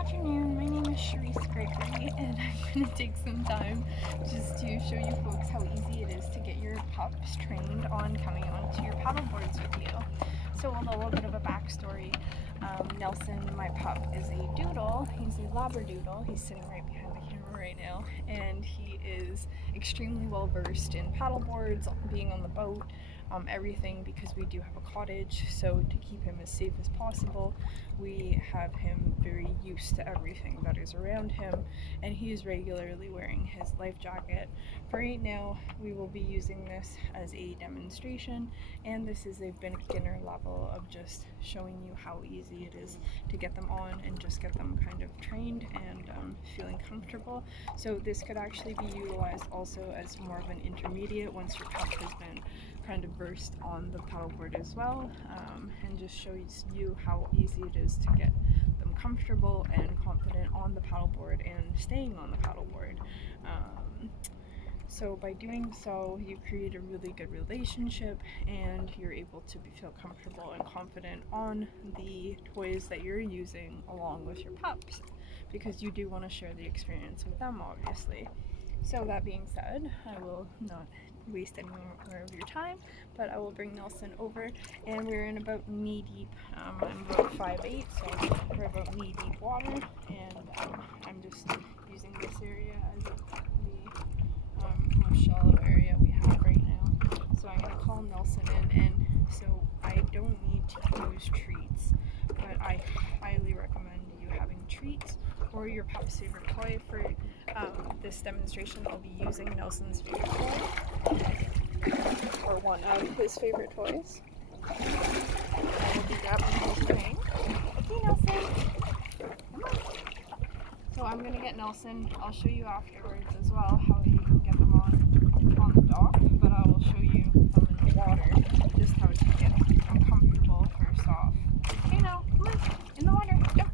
afternoon, my name is Sharice Gregory, and I'm going to take some time just to show you folks how easy it is to get your pups trained on coming onto your paddle boards with you. So a little bit of a backstory. Nelson, my pup, is a doodle. He's a Labradoodle. He's sitting right behind the camera right now, and he is extremely well versed in paddle boards, being on the boat, everything, because we do have a cottage. So to keep him as safe as possible, we have him very used to everything that is around him, and he is regularly wearing his life jacket. For right now, we will be using this as a demonstration, and this is a beginner level of just showing you how easy it is to get them on and just get them kind of trained and feeling comfortable. So this could actually be utilized also as more of an intermediate once your pup has been kind of versed on the paddleboard as well, and just shows you how easy it is to get them comfortable and confident on the paddleboard and staying on the paddleboard. So by doing so, you create a really good relationship, and you're able to feel comfortable and confident on the toys that you're using along with your pups, because you do want to share the experience with them, obviously. So that being said, I will not waste any more of your time, but I will bring Nelson over, and we're in about knee deep. I'm about 5'8", so we're about knee deep water, and I'm just using this area as the most shallow area we have right now. So I'm going to call Nelson in, and so I don't need to use treats, but I highly recommend you having treats or your pup's favorite toy. For this demonstration, I'll be using Nelson's favorite toy, or one of his favorite toys. I will be grabbing his ring. Hey Nelson! Come on! So I'm going to get Nelson. I'll show you afterwards as well how you can get them on the dock, but I will show you them in the water, just how to get them comfortable first off. Hey now, come on, in the water, jump!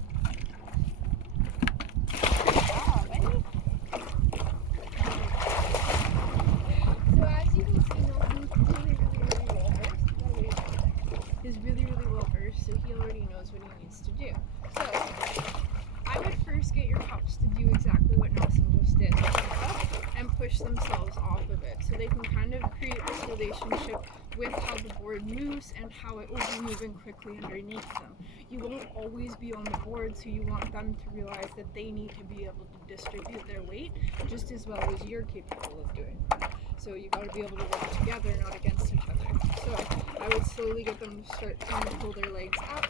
So as you can see, Nelson's really well versed. He's really well versed, so he already knows what he needs to do. So I would first get your pups to do exactly what Nelson just did, and push themselves off of it, so they can kind of create this relationship with how the board moves and how it will be moving quickly underneath them. You won't always be on the board, so you want them to realize that they need to be able to distribute their weight just as well as you're capable of doing that. So you got to be able to work together, not against each other. So I would slowly get them to start trying to pull their legs up,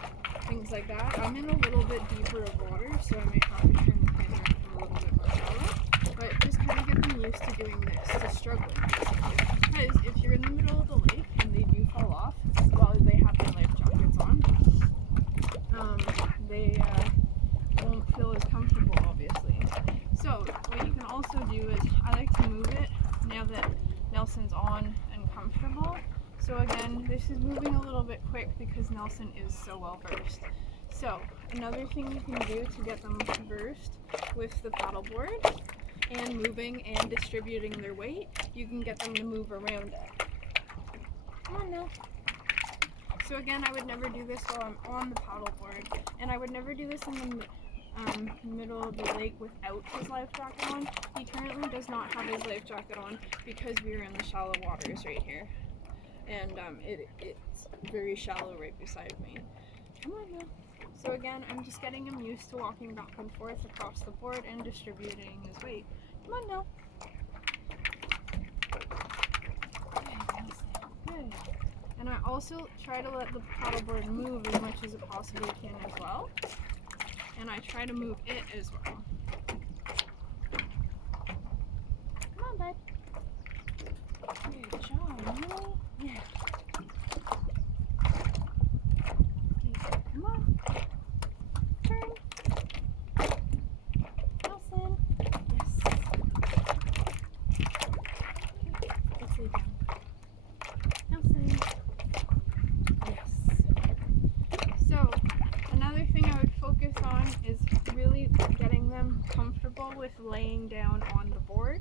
things like that. I'm in a little bit deeper of water, so I might have to turn the camera from a little bit more shallow, but just kind of get them used to doing this, to struggling, basically. Because if you're in the middle of the lake and they do fall off while they have their life jackets on, they won't feel as comfortable, obviously. So what you can also do is, I like to move it now that Nelson's on and comfortable. So again, this is moving a little bit quick because Nelson is so well versed. So another thing you can do to get them versed with the paddleboard and moving and distributing their weight, you can get them to move around it. Come on now. So again, I would never do this while I'm on the paddleboard, and I would never do this in the middle of the lake without his life jacket on. He currently does not have his life jacket on because we are in the shallow waters right here, and it's very shallow right beside me. Come on now. So again, I'm just getting him used to walking back and forth across the board and distributing his weight. Come on now. Good. And I also try to let the paddleboard move as much as it possibly can as well. And I try to move it as well. Come on, bud. Good job. Yeah. Okay, come on. Turn. Nelson. Yes. Okay, let's lay down. Nelson. Yes. So, another thing I would focus on is really getting them comfortable with laying down on the board.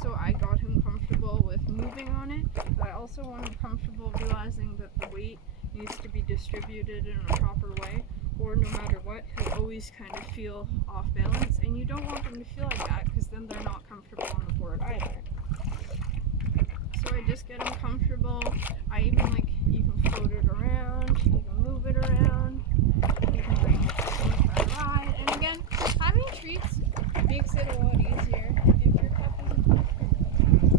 So I got him comfortable with moving on it, but I also want him comfortable realizing that the weight needs to be distributed in a proper way, or no matter what, he'll always always kind of feel off balance, and you don't want them to feel like that because then they're not comfortable on the board either. So I just get them comfortable. I even you can float it around, you can move it around, you can bring it for a ride. And again, having treats makes it a lot easier if your pup isn't comfortable.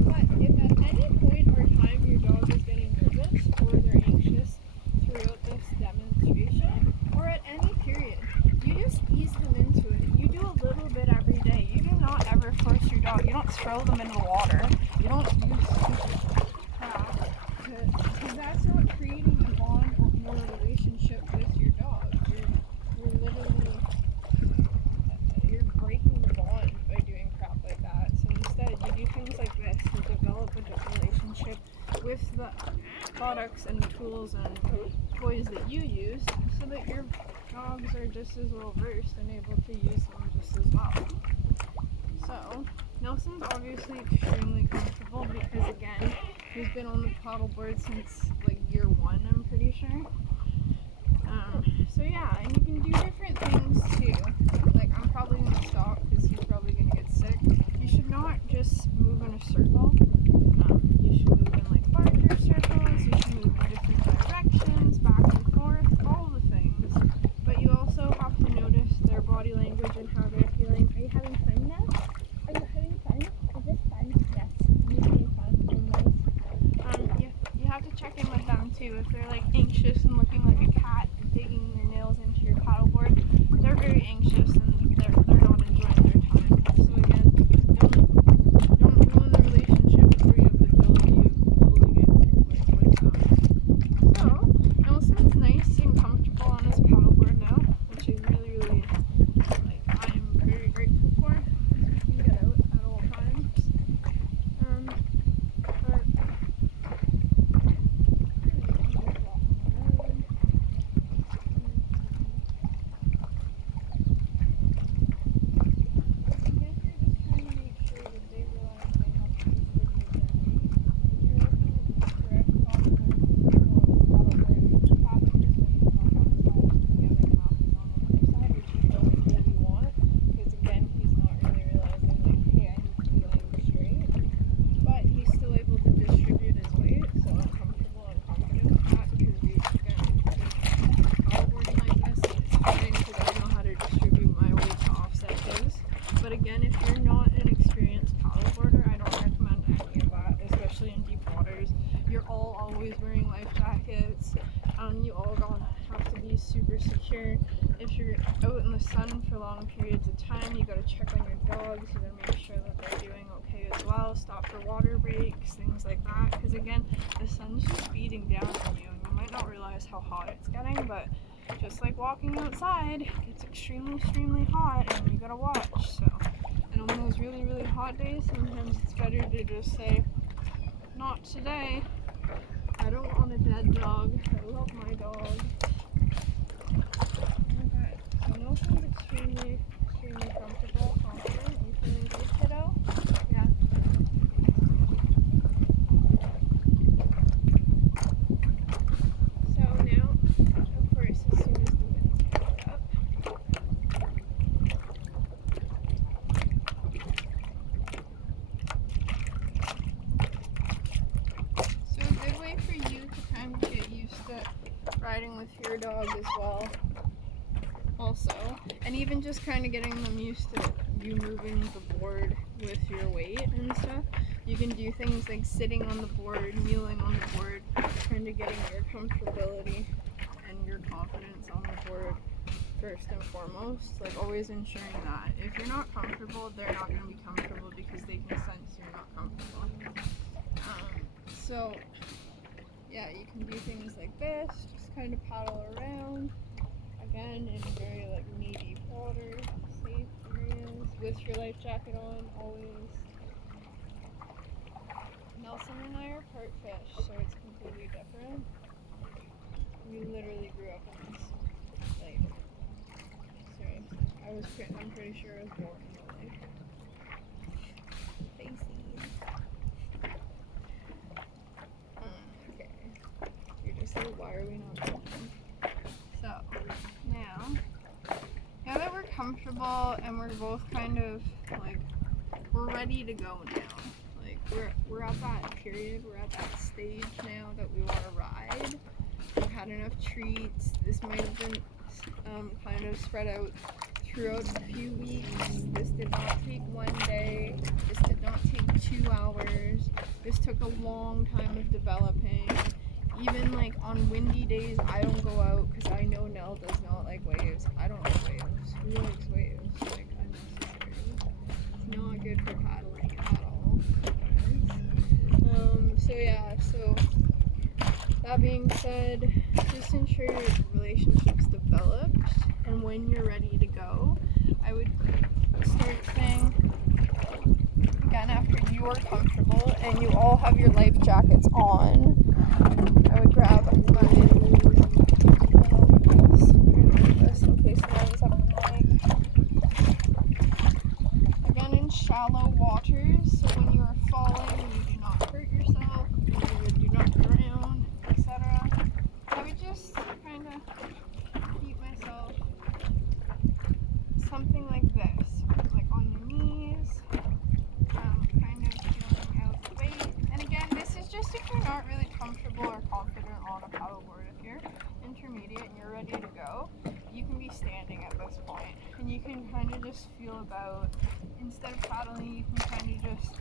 But if at any point or time your dog is getting nervous or they're anxious throughout this demonstration, or at any period, you just ease them into it. You do a little bit every day. You do not ever force your dog. You don't throw them into the water. You don't use crap because that's not creating a bond or a relationship with your dog. You're literally breaking the bond by doing crap like that. So instead, you do things like this to develop a relationship with the products and tools and toys that you use, so that your dogs are just as well versed and able to use them just as well. So Nelson's obviously extremely comfortable because, again, he's been on the paddleboard since year 1, I'm pretty sure. So yeah, and you can do different things too. I'm probably going to stop because he's probably going to get sick. You should not just move in a circle. You should move in larger circles. You should move in different directions, back and forth, all the things. But you also have to notice their body language and how they're feeling. Are you having fun now? Are you having fun? Is this fun? Yes. Are you having fun? And nice. You have to check in with them too. If they're anxious and looking like a cat, digging their nails into your paddleboard, they're very anxious and they're not enjoying their time. So again, don't ruin the relationship before you have the ability of building it with them. So Nelson's nice and comfortable on his paddleboard now, which is really, really I am very grateful for. He can get out at all times. But again, if you're not an experienced paddleboarder, I don't recommend any of that, especially in deep waters. You're all always wearing life jackets. You all have to be super secure. If you're out in the sun for long periods of time, you gotta check on your dogs. You gotta make sure that they're doing okay as well. Stop for water breaks, things like that. Because again, the sun's just beating down on you, and you might not realize how hot it's getting, but just like walking outside, it gets extremely, extremely hot, and you gotta watch. So, and on those really, really hot days, sometimes it's better to just say, not today. I don't want a dead dog. I love my dog. Okay, so Nelson's extremely, extremely comfortable, confident. You feeling good, kiddo? Yeah. So now, of course, as soon as the wind's picked up, so a good way for you to kind of get used to riding with your dog as well, also, and even just kind of getting them used to you moving the board with your weight and stuff. You can do things like sitting on the board, kneeling on the board, kind of getting your comfortability and your confidence on the board first and foremost. Always ensuring that if you're not comfortable, they're not going to be comfortable because they can sense you're not comfortable. So yeah, you can do things like this, just kind of paddle around, again in very knee-deep water, safe areas, with your life jacket on, always. Nelson and I are part fish, so it's completely different. We literally grew up in this, seriously. I'm pretty sure I was born in the lake. Faces. Okay. You're just like, why are we not talking? So, now that we're comfortable and we're both kind of like, we're ready to go now. Like we're at that period, we're at that stage now that we want to ride. We've had enough treats. This might have been kind of spread out throughout a few weeks. This did not take one day. This did not take 2 hours. This took a long time of developing. Even like on windy days, I don't go out because I know Nell does not like waves. I don't like waves. Who likes waves? Like, unnecessary. It's not good for paddling at all. So yeah, so that being said, just ensure your relationship's developed, and when you're ready to go, I would start saying, again, after you are comfortable and you all have your life jackets on, I would grab my this in case it ends up like, again, in shallow waters, so when you are falling, you do not hurt yourself, you do not drown, etc. I would just kind of keep myself something like this, like on your knees, kind of feeling out the weight. And again, this is just if you're not really comfortable or confident on a paddleboard. If you're intermediate and you're ready to go, you can be standing at this point, and you can kind of just feel about, instead of paddling, you can kind of just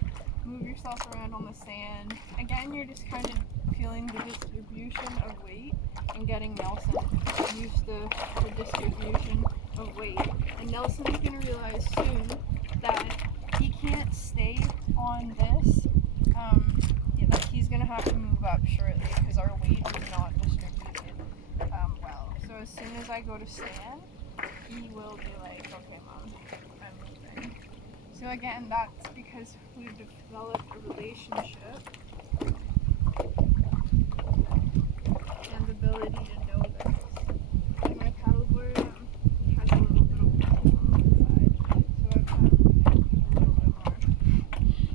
move yourself around on the sand. Again, you're just kind of feeling the distribution of weight and getting Nelson used to the distribution of weight. And Nelson's going to realize soon that he can't stay on this. Like he's going to have to move up shortly because our weight is not distributed well. So as soon as I go to stand, he will be like, okay, Mom, I'm moving. So again, that's because we've developed a relationship and the ability to know this. And my paddleboard has a little bit of weight on the side, so I've had a little bit more to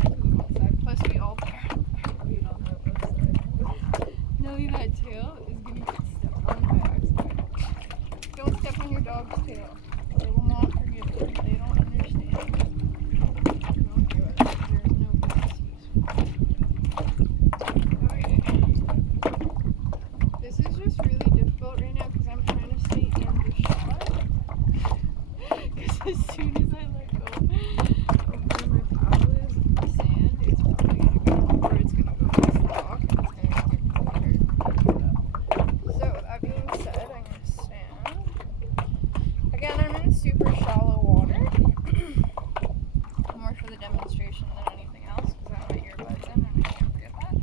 the one side. Plus, we all put our weight on the left side. Nelly, that tail is gonna get stepped on by accident. Don't step on your dog's tail. They will not forgive you. They don't understand. Don't do it. There's no good excuse for it. Alright. This is just really difficult right now because I'm trying to stay in the shot. Because as soon as I let go of where my paddle is in the sand, it's probably going to go, or it's going to go against the rock, and it's going to get really hurt. So, that being said, I'm going to stand. Again, I'm in super shallow water. More for the demonstration than anything else, because I have my earbuds in and I can't forget that.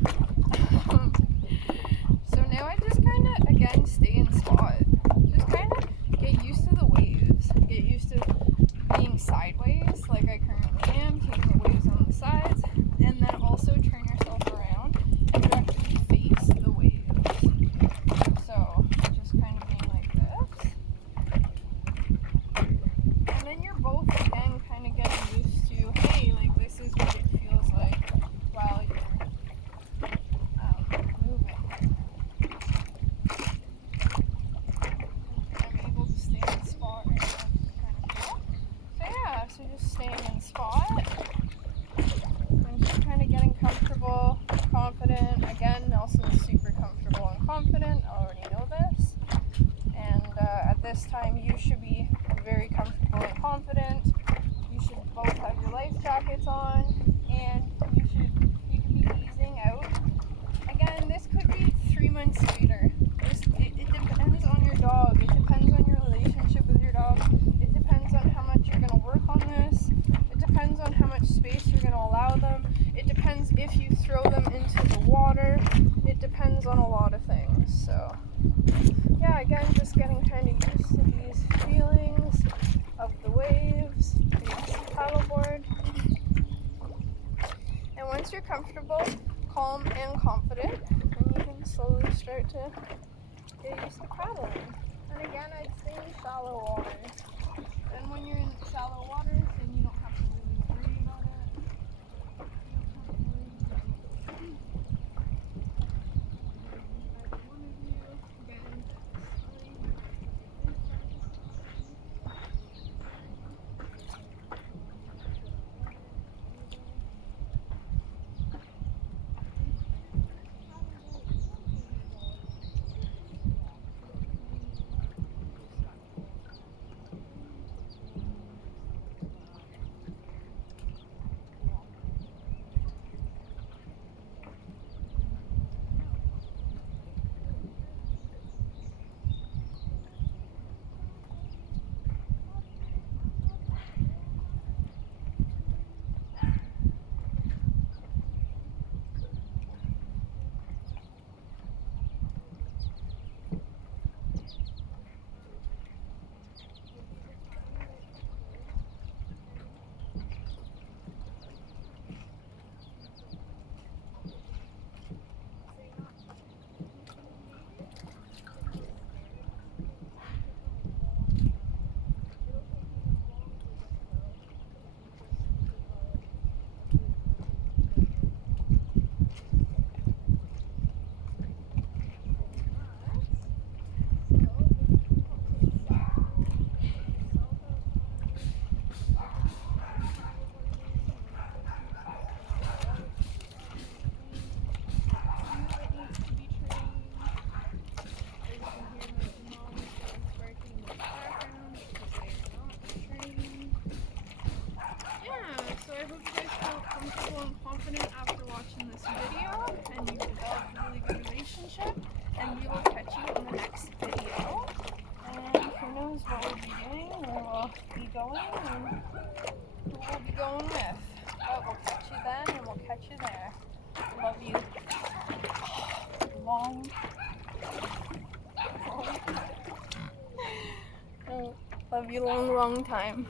So now I just kind of, again, stay in spot. Just kind of get used to the waves. Get used to being sideways, like I currently am, taking the waves on the sides, and then also turn yourself around and directly face the waves. So, just kind of being like this. And then you're both, again, kind of getting used to, hey, like, this is what it feels like while you're moving. I'm able to stay in spot right now, which is kind of cool. So yeah, so just staying in spot. I'm just kind of getting comfortable, confident. Again, Nelson's super comfortable and confident. I already know this. And at this time, you should be very comfortable and confident. You should both have your life jackets on, and you could be easing out. Again, this could be 3 months later. It depends on your dog. It depends on your relationship with your dog. It depends on how much you're going to work on this. It depends on how much space you're going to allow them. It depends if you throw them into the water. It depends on a lot of things. So, yeah, again, just getting kind of used to these feelings of the waves, the paddleboard. And once you're comfortable, calm, and confident, then you can slowly start to get used to paddling. And again, I'd stay in shallow waters. And when you're in shallow waters, then you don't have to really worry about it. will be going and who we'll be going with. But we'll catch you then and we'll catch you there. Love you. Long. Love you long, long time.